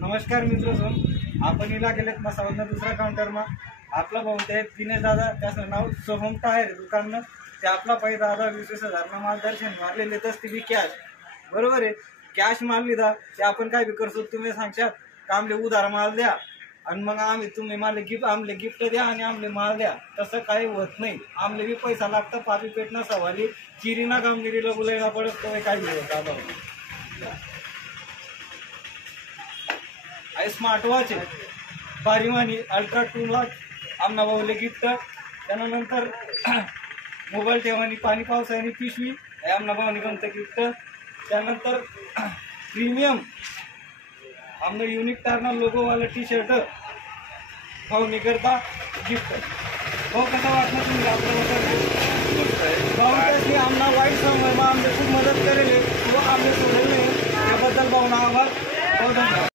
नमस्कार मित्रों, आपण इला गेलेत मसावरनं दुसरा काउंटरमा आपला भाऊ ते दिनेश दादा, त्याचं नाव सोहम टायर दुकाननं ते आपला पाहिजे दादा 20,000 मार्गदर्शन मारलेले तसती बी कॅश बरोबर आहे. कॅश मारली दा ते आपण काय बी करतो, तुम्ही सांगशात का आमले उधार माल द्या आणि मग आम्ही तुम्ही मला आमले गिफ्ट द्या आणि आमले माल द्या, तसं काही होत नाही. आमले बी पैसा लागतं, पापी पेट ना सवाली चिरी ना कामगिरीला बोलायला पडत तो काय बी होत दादा. स्मार्ट वॉच आहे बारीवानी अल्ट्रा 2 लाख आमना भाऊले गिफ्ट. त्यानंतर मोबाईल ठेवानी पाणी पावसाने पिशवी आमना भाऊने गमतं गिफ्ट. त्यानंतर प्रीमियम आमनं युनिक टार्नर लोगोवाला टी-शर्ट भाऊने करता गिफ्ट. भाऊ कसा वाटलं तुम्ही आपल्याला? भाऊ आमना वाईट समय आमने खूप मदत करेल व आमने सोडले त्याबद्दल भाऊना आभार.